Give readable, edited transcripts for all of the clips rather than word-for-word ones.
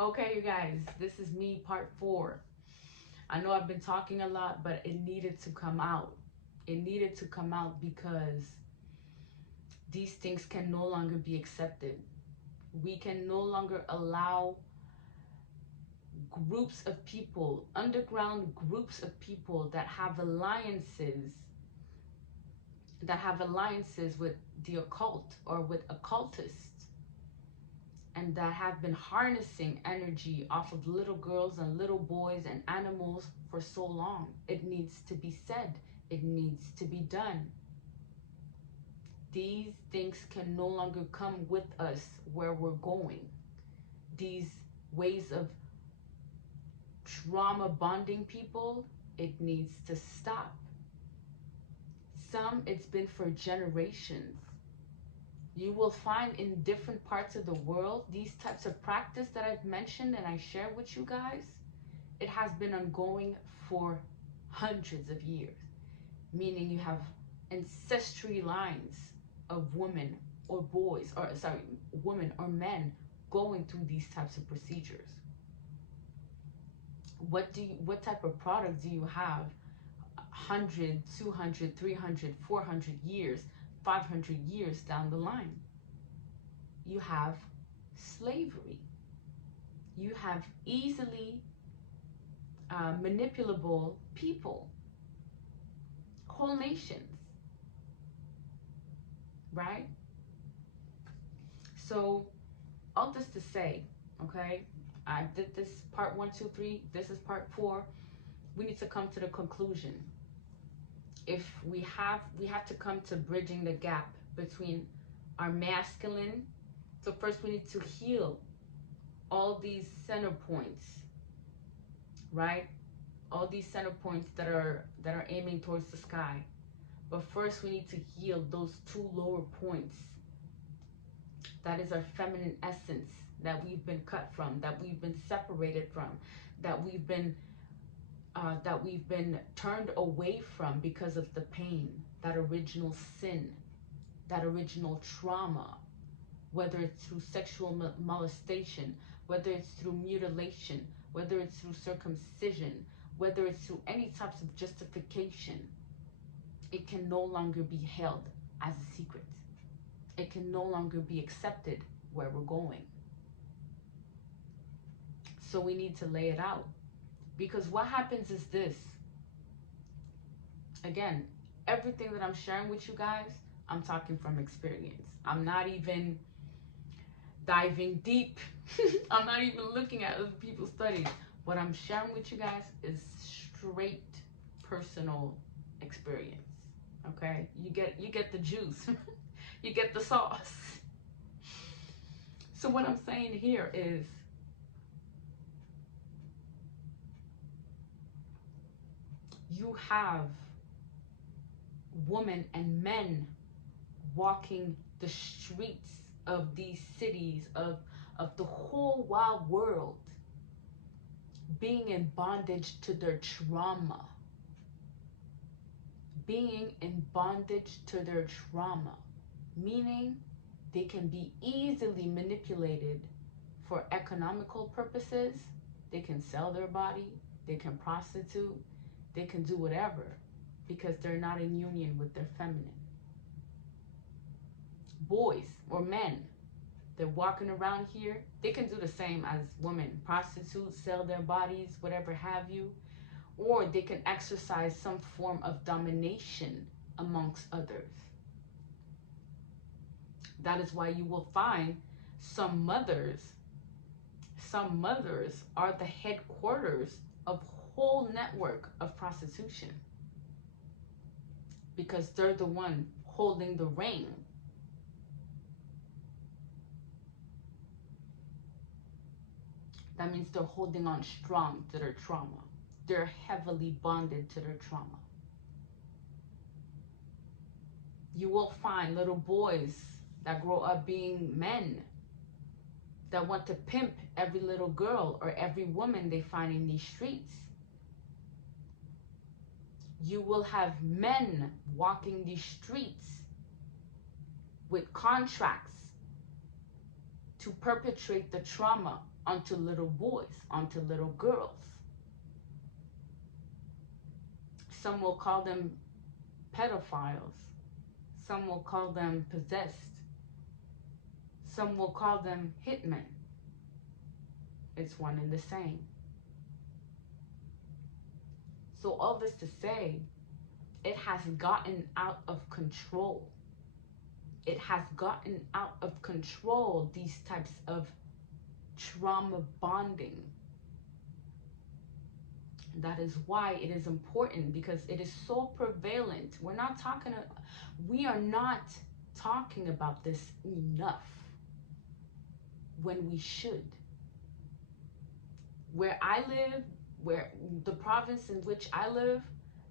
Okay, you guys, this is me, part 4. I know I've been talking a lot, but it needed to come out. It needed to come out because these things can no longer be accepted. We can no longer allow groups of people, underground groups of people that have alliances with the occult or with occultists, and that have been harnessing energy off of little girls and little boys and animals for so long. It needs to be said. It needs to be done. These things can no longer come with us where we're going. These ways of trauma bonding people, it needs to stop. It's been for generations. You will find in different parts of the world these types of practice that I've mentioned and I share with you guys. It has been ongoing for hundreds of years, meaning you have ancestry lines of women or boys, or sorry, women or men going through these types of procedures. What type of product do you have 100, 200, 300, 400 years, 500 years down the line? You have slavery. You have easily manipulable people, whole nations, right? So all this to say, okay, I did this part 1, 2, 3. This is part 4. We need to come to the conclusion. If we have to come to bridging the gap between our masculine. So first we need to heal all these center points, right? All these center points that are aiming towards the sky. But first we need to heal those 2 lower points. That is our feminine essence that we've been cut from, that we've been separated from, that we've been turned away from because of the pain, that original sin, that original trauma, whether it's through sexual molestation, whether it's through mutilation, whether it's through circumcision, whether it's through any types of justification. It can no longer be held as a secret. It can no longer be accepted where we're going. So we need to lay it out. Because what happens is this. Again, everything that I'm sharing with you guys, I'm talking from experience. I'm not even diving deep. I'm not even looking at other people's studies. What I'm sharing with you guys is straight personal experience. Okay? You get the juice. You get the sauce. So what I'm saying here is, you have women and men walking the streets of these cities, of the whole wild world, being in bondage to their trauma. Being in bondage to their trauma. Meaning they can be easily manipulated for economical purposes. They can sell their body. They can prostitute. They can do whatever because they're not in union with their feminine. Boys or men, they're walking around here. They can do the same as women. Prostitute, sell their bodies, whatever have you. Or they can exercise some form of domination amongst others. That is why you will find some mothers are the headquarters of whole network of prostitution, because they're the one holding the reign. That means they're holding on strong to their trauma. They're heavily bonded to their trauma. You will find little boys that grow up being men that want to pimp every little girl or every woman they find in these streets. You will have men walking these streets with contracts to perpetrate the trauma onto little boys, onto little girls. Some will call them pedophiles. Some will call them possessed. Some will call them hitmen. It's one and the same. So all this to say, it has gotten out of control. It has gotten out of control, these types of trauma bonding. That is why it is important, because it is so prevalent. We are not talking about this enough when we should. Where I live, where the province in which I live,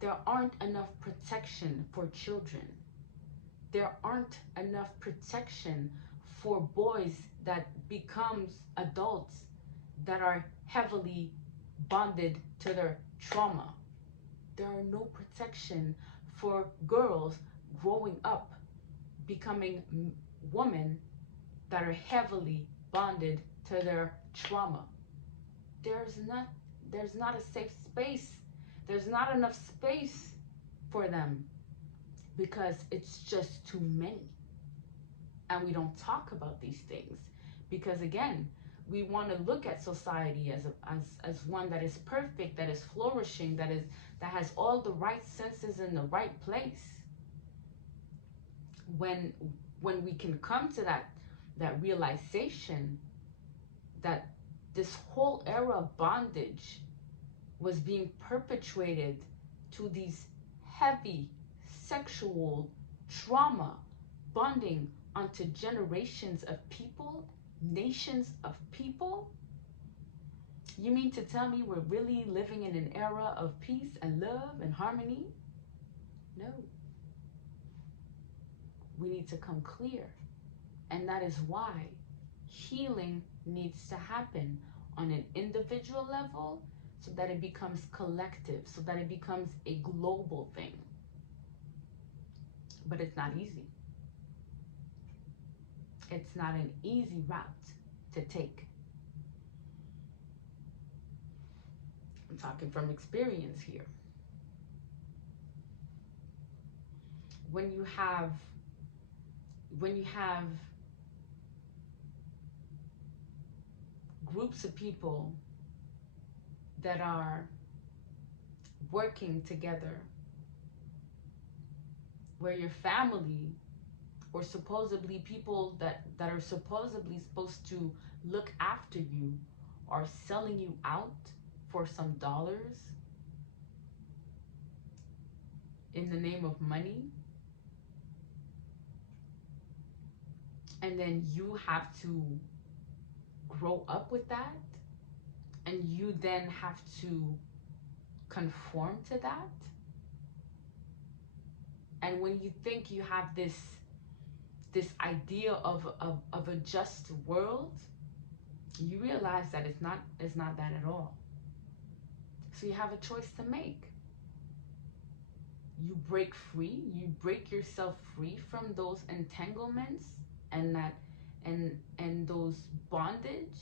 there aren't enough protection for children. There aren't enough protection for boys that becomes adults that are heavily bonded to their trauma. There are no protection for girls growing up, becoming women that are heavily bonded to their trauma. There's not a safe space. There's not enough space for them because it's just too many. And we don't talk about these things because, again, we want to look at society as one that is perfect, that is flourishing, that has all the right senses in the right place. When we can come to that realization that this whole era of bondage was being perpetrated to these heavy sexual trauma bonding onto generations of people, nations of people. You mean to tell me we're really living in an era of peace and love and harmony? No. We need to come clear. And that is why healing needs to happen on an individual level so that it becomes collective, so that it becomes a global thing. But it's not easy. It's not an easy route to take. I'm talking from experience here. When you have groups of people that are working together, where your family, or supposedly people that are supposedly supposed to look after you, are selling you out for some dollars in the name of money, and then you have to grow up with that, and you then have to conform to that. And when you think you have this idea of a just world, you realize that it's not that at all. So you have a choice to make. You break free, you break yourself free from those entanglements and those bondage,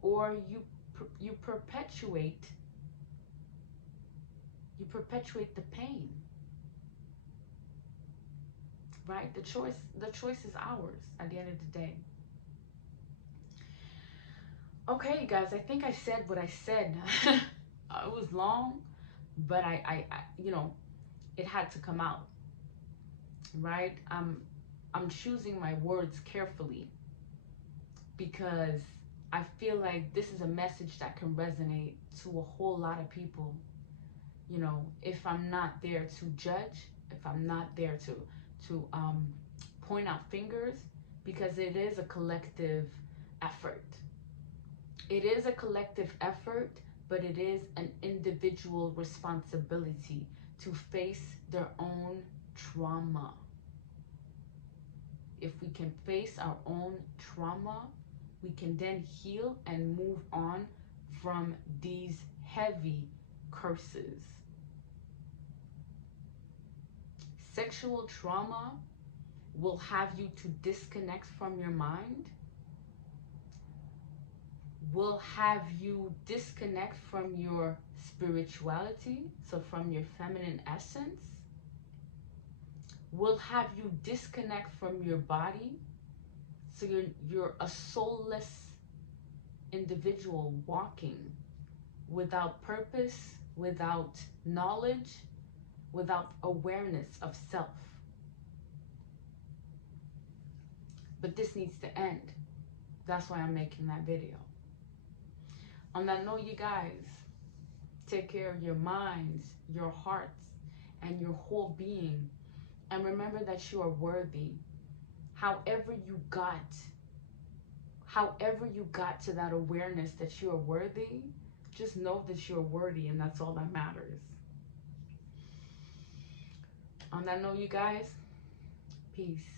or you perpetuate the pain. Right? The choice is ours at the end of the day. Okay, guys, I think I said what I said. It was long, but I it had to come out. Right? I'm choosing my words carefully because I feel like this is a message that can resonate to a whole lot of people. If I'm not there to judge, if I'm not there to point out fingers, because it is a collective effort. It is a collective effort, but it is an individual responsibility to face their own trauma. If we can face our own trauma, we can then heal and move on from these heavy curses. Sexual trauma will have you to disconnect from your mind will have you disconnect from your spirituality, so from your feminine essence, will have you disconnect from your body, so you're a soulless individual walking without purpose, without knowledge, without awareness of self. But this needs to end. That's why I'm making that video. On that note, you guys, take care of your minds, your hearts, and your whole being. And remember that you are worthy. However you got to that awareness that you are worthy, just know that you're worthy, and that's all that matters. On that note, you guys, peace.